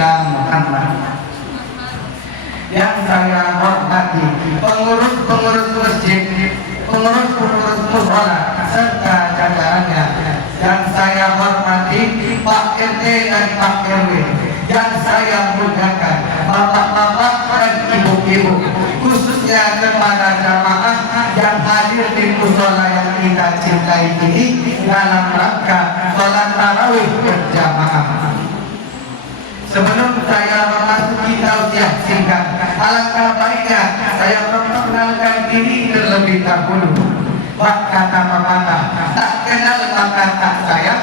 Sayyidina Muhammad. Yang saya hormati pengurus-pengurus masjid, pengurus-pengurus mushola serta jajarannya. Yang saya hormati Pak RT dan Pak RW. Yang saya muliakan bapak-bapak dan ibu-ibu, khususnya kepada jamaah yang hadir di mushola yang kita cintai ini dalam rangka sholat tarawih berjamaah. Sebelum saya memasuki tausiah singkat, alangkah baiknya saya memperkenalkan diri terlebih dahulu. Kata pepatah, tak kenal maka tak sayang,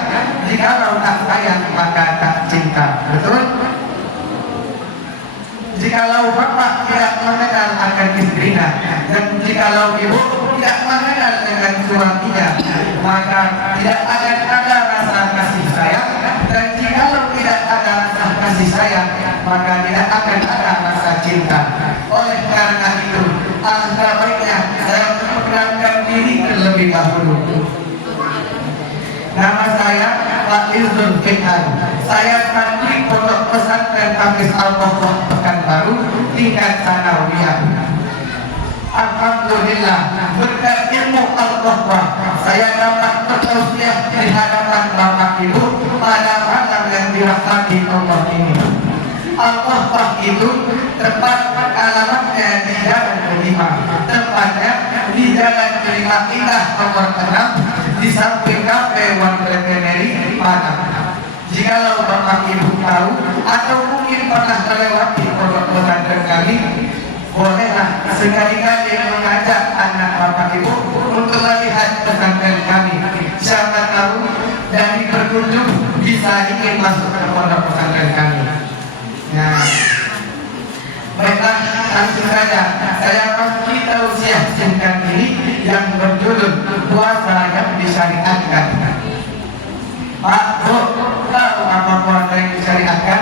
jikalau tak sayang maka tak cinta. Betul? Jikalau bapak tidak mengenal akan istrinya, dan jikalau ibu tidak mengenal dengan suaminya, maka tidak akan ada rasa kasih sayang. Dan jikalau tidak ada rasa kasih sayang, maka tidak akan ada rasa cinta. Oleh karena itu, alangkah baiknya saya memperkenalkan diri terlebih dahulu. Nama saya Pak Izzul Fikar. Saya santri Pondok Pesantren Hafiz Al-Qohwah Pekanbaru tingkat sanawiyah. Alhamdulillah, berkat ilmu Al-Qohwah saya dapat bertausiah di hadapan Bapak Ibu pada malam yang dirahmati Allah ini. Al-Qohwah itu tempat alamatnya di Jalan Kelima, tempatnya di Jalan Kelima Indah nomor 6 di samping kafe One Refinery Padang. Jikalau Bapak Ibu tahu atau mungkin pernah melewati pondok pesantren kami, bolehlah sekali-kali mengajak anak Bapak Ibu untuk melihat pesantren kami. Siapa tahu dari berkunjung bisa ingin masuk ke pondok pesantren kami. Nah, baiklah, langsung saja saya masuki tausiah singkat ini yang berjudul puasa yang disyariatkan. Pak, Bu, tahu apa puasa yang disyariatkan?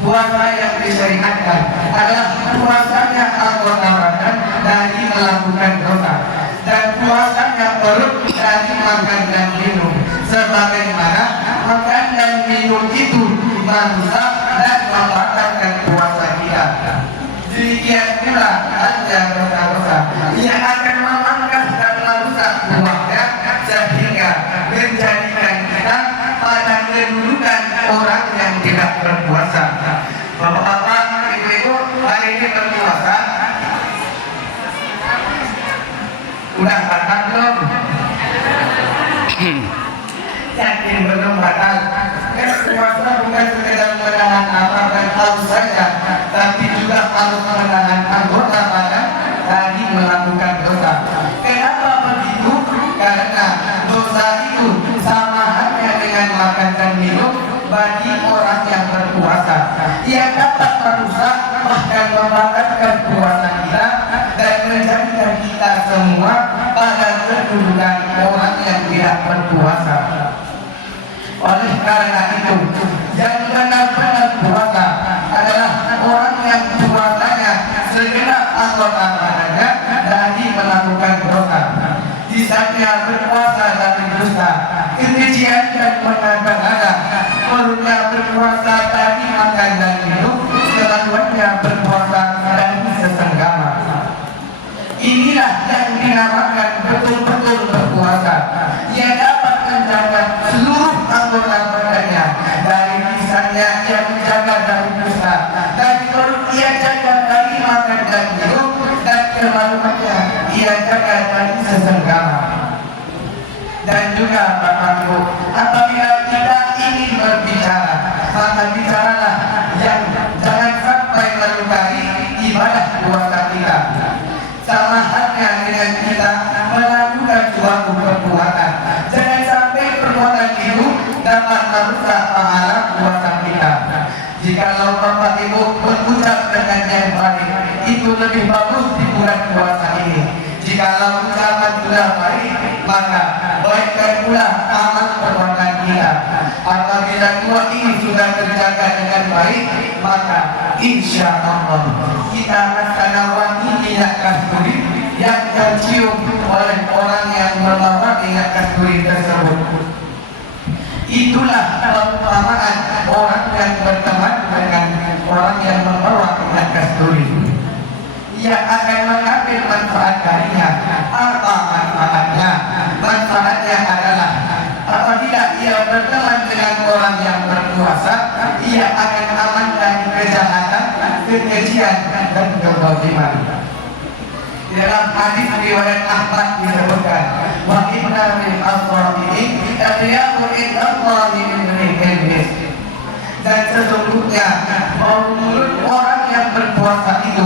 Puasa yang disyariatkan adalah puasanya anggota badan dari melakukan dosa, dan puasanya perut dari makan dan minum, sebagaimana makan dan minum itu merusak dan membatalkan puasa kita. Demikian pula ada dosa-dosa yang akan memangkas dan merusak puasa sehingga menjadikan kita pada kedudukan orang yang tidak berpuasa. Bapak-bapak, ibu-ibu, hari ini berpuasa? Udah batal belum? Yakin belum batal? Karena puasa bukan sekedar menahan lapar dan haus saja, tapi juga harus menahan anggota badan dari melakukan dosa. Kenapa begitu? Karena dosa itu sama halnya dengan makan dan minum bagi orang yang berpuasa. Ia dapat merusak bahkan membatalkan puasa kita dan menjadikan kita semua pada kedudukan orang yang tidak berpuasa. Oleh karena itu, yang benar-benar puasa adalah orang yang puasanya segenap anggota badannya dari melakukan dosa. Di saatnya berpuasa dari dosa, kekejian dan mengada-ngada, perutnya berpuasa dari makan dan minum, selanjutnya berpuasa dari sesenggama. Inilah yang dinamakan betul-betul berpuasa. Ia dapat menjaga seluruh anggota badannya, dari lisannya ia menjaga dari dosa, dari perut ia jaga dari makan dan minum, dan kemaluannya ia jaga dari sesenggama. Dan juga Bapak Ibu, apabila kita ingin berbicara, maka bicaralah yang jangan sampai melukai ibadah puasa kita. Sama halnya dengan kita melakukan suatu perbuatan, jangan sampai perbuatan itu dapat merusak pahala puasa kita. Jikalau Bapak Ibu berucap dengan yang baik, itu lebih bagus di bulan puasa ini. Jikalau ucapan sudah baik, maka baikkan pula amal perbuatan kita. Apabila dua ini sudah terjaga dengan baik, maka insya Allah kita akan wangi minyak kasturi yang tercium oleh orang yang membawa minyak kasturi tersebut. Itulah perumpamaan orang ia akan mengambil manfaat darinya. Apa manfaatnya? Manfaatnya adalah apabila ia berteman dengan orang yang berpuasa, ia akan aman dari kejahatan, kekejian, dan kezaliman. Dalam hadis riwayat Ahmad disebutkan, wa inna min as-salimin atyaqu indallahi min iblis. Dan sesungguhnya mulut orang yang berpuasa itu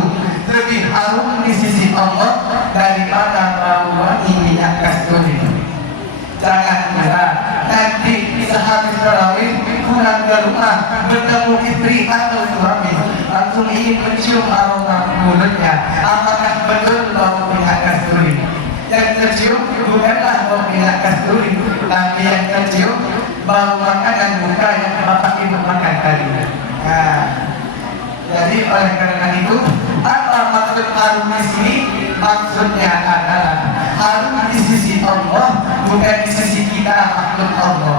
lebih harum di sisi Allah daripada bau wangi minyak kasturi. Jangan kira nanti sehabis tarawih pulang ke rumah bertemu istri atau suami langsung ingin mencium aroma mulutnya. Apakah betul bau minyak kasturi? Yang tercium bukanlah bau minyak kasturi, tapi yang tercium bau makanan buka yang bapak ibu makan tadi. Nah, jadi oleh karena itu, apa maksud harum di sini? Maksudnya adalah harum di sisi Allah, bukan di sisi kita makhluk Allah.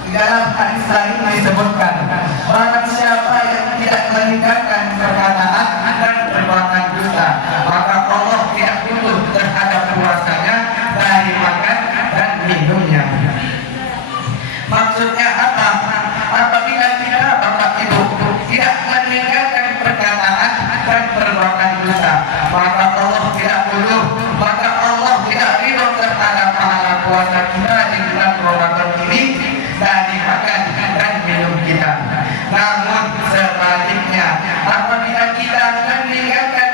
Di dalam hadis lain disebutkan, barang siapa yang tidak meninggalkan perkataan dan perbuatan dosa, maka Allah tidak butuh terhadap puasanya dari makan dan minumnya. Maksudnya apa? Apabila kita bapak ibu tidak meninggalkan perkataan dan perbuatan dosa, maka Allah tidak